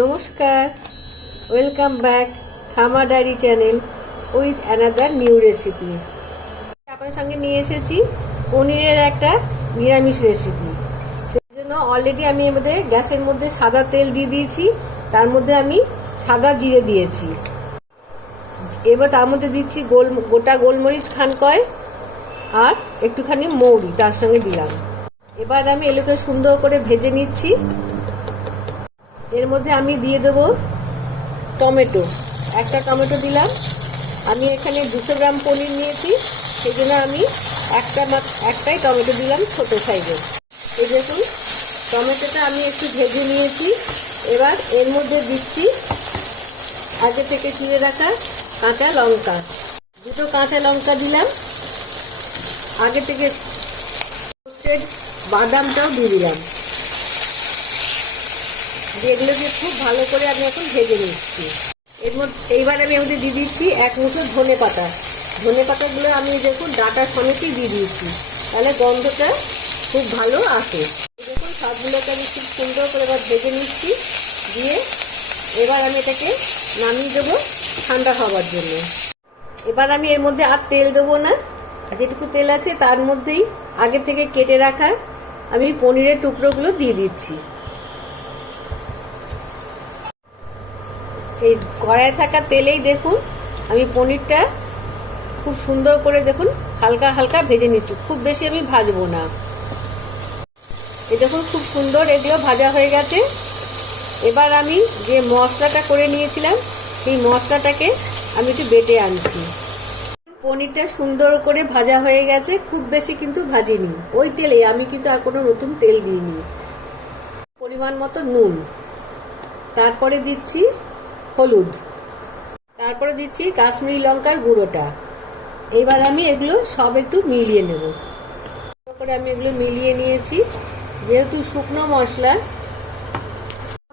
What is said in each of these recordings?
নমস্কার, welcome back Khama diary channel with another new recipe. আপনার সঙ্গে নিয়ে এসেছি পনিরের একটা নিরামিষ রেসিপি। সেই জন্য অলরেডি আমি এর মধ্যে গ্যাসের মধ্যে সাদা তেল দিয়ে দিয়েছি, তার মধ্যে আমি সাদা জিরে দিয়েছি। এবার তার মধ্যে দিচ্ছি গোটা গোলমরিচ খানকয় আর একটুখানি মৌরি তার সঙ্গে দিলাম। এবার আমি এগুলোকে সুন্দর করে ভেজে নিচ্ছি। এর মধ্যে আমি দিয়ে দেব টমেটো, একটা টমেটো দিলাম। আমি এখানে 200 গ্রাম পনির নিয়েছি, সেই জন্য আমি একটাই টমেটো দিলাম, ছোট সাইজের। এই দেখুন টমেটোটা আমি একটু ভেজে নিয়েছি। এবার এর মধ্যে দিচ্ছি আগে থেকে চিড়ে রাখা কাঁচা লঙ্কা, 2 কাঁচা লঙ্কা দিলাম। আগে থেকে বাদামটাও দিয়ে দিলাম। এগুলোকে খুব ভালো করে আমি এখন ভেজে নিচ্ছি। এইবার আমি এর মধ্যে দিয়ে দিচ্ছি 1 মুঠো ধনে পাতা। ধনে পাতাগুলো আমি দেখুন ডাটা সমেতই দিয়ে দিয়েছি, তাহলে গন্ধটা খুব ভালো আসে। দেখুন সবগুলোকে আমি খুব সুন্দর করে এবার ভেজে নিচ্ছি। দিয়ে এবার আমি এটাকে নামিয়ে দেবো ঠান্ডা হওয়ার জন্য। এবার আমি এর মধ্যে আর তেল দেবো না, যেটুকু তেল আছে তার মধ্যেই আগে থেকে কেটে রাখা আমি পনিরের টুকরোগুলো দিয়ে দিচ্ছি। এই কড়াইয়ে থাকা তেলেই দেখুন আমি পনিরটা খুব সুন্দর করে দেখুন হালকা হালকা ভেজে নিচ্ছি, খুব বেশি আমি ভাজবো না। এই দেখুন খুব সুন্দর এগুলো ভাজা হয়ে গেছে। এবার আমি যে মশলাটা করে নিয়েছিলাম সেই মশলাটাকে আমি একটু বেটে আনছি। পনিরটা সুন্দর করে ভাজা হয়ে গেছে, খুব বেশি কিন্তু ভাজিনি, ওই তেলে আমি কিন্তু আর কোনো নতুন তেল দিইনি। পরিমাণ মতো নুন, তারপরে দিচ্ছি হলুদ, তারপরে দিচ্ছি কাশ্মীরি লঙ্কার গুঁড়োটা। এইবার আমি এগুলো সব একটু মিলিয়ে নেব। করে আমি এগুলো মিলিয়ে নিয়েছি। যেহেতু শুকনো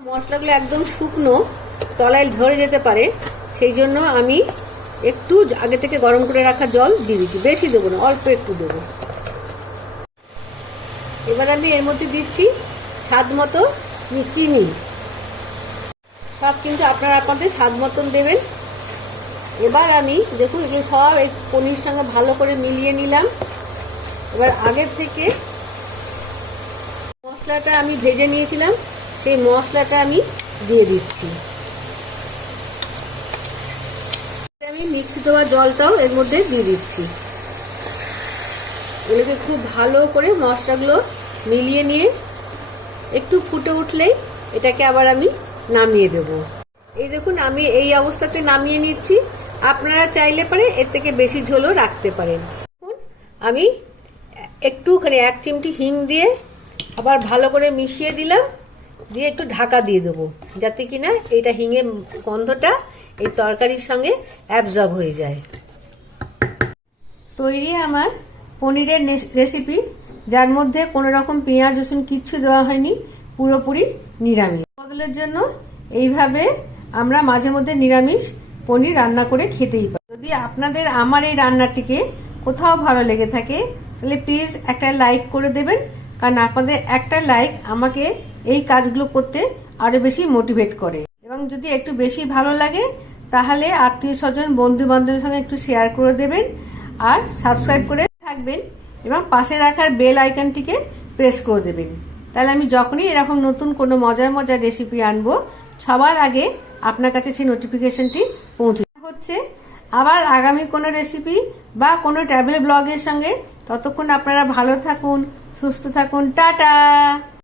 মশলাগুলো একদম শুকনো, তলায় ধরে যেতে পারে, সেই জন্য আমি একটু আগে থেকে গরম করে রাখা জল দিয়ে দিচ্ছি। বেশি দেবো না, অল্প একটু দেবো। এবার আমি এর মধ্যে দিচ্ছি স্বাদ মতো চিনি। সব কিন্তু আপনারা আপনাদের স্বাদ মতন দেবেন। এবার আমি দেখুন এগুলো সব এই পনির সঙ্গে ভালো করে মিলিয়ে নিলাম। এবার আগের থেকে মশলাটা আমি ভেজে নিয়েছিলাম, সেই মশলাটা আমি দিয়ে দিচ্ছি। আমি মিক্সি দেওয়া জলটাও এর মধ্যে দিয়ে দিচ্ছি। এগুলোকে খুব ভালো করে মশলাগুলো মিলিয়ে নিয়ে একটু ফুটে উঠলেই এটাকে আবার আমি নামিয়ে দেব। এই দেখুন আমি এই অবস্থাতে নামিয়ে নিচ্ছি। আপনারা চাইলে পারে এর থেকে বেশি ঝোলও রাখতে পারেন। আমি একটুখানি 1 চিমটি হিং দিয়ে আবার ভালো করে মিশিয়ে দিলাম, দিয়ে একটু ঢাকা দিয়ে দেবো, যাতে কিনা এইটা হিঙের গন্ধটা এই তরকারির সঙ্গে অ্যাবজর্ব হয়ে যায়। তৈরি আমার পনিরের রেসিপি, যার মধ্যে কোনো রকম পেঁয়াজ রসুন কিচ্ছু দেওয়া হয়নি, পুরোপুরি নিরামিষ। বদলের জন্য এইভাবে আমরা মাঝে মধ্যে নিরামিষ পনির রান্না করে খেতেই পারি। যদি আপনাদের আমার এই রান্নাটিকে কোথাও ভালো লেগে থাকে তাহলে প্লিজ একটা লাইক করে দেবেন, কারণ আপনাদের একটা লাইক আমাকে এই কাজগুলো করতে আরো বেশি মোটিভেট করে। এবং যদি একটু বেশি ভালো লাগে তাহলে আত্মীয় স্বজন বন্ধু বান্ধবের সঙ্গে একটু শেয়ার করে দেবেন, আর সাবস্ক্রাইব করে থাকবেন এবং পাশে রাখার বেল আইকনটিকে প্রেস করে দেবেন। তাহলে আমি যখনই এরকম নতুন কোনো মজার মজার রেসিপি আনবো সবার আগে আপনার কাছে সেই নোটিফিকেশনটি পৌঁছে হচ্ছে। আবার আগামী কোনো রেসিপি বা কোনো ট্রাভেল ব্লগের সঙ্গে, ততক্ষণ আপনারা ভালো থাকুন, সুস্থ থাকুন, টাটা।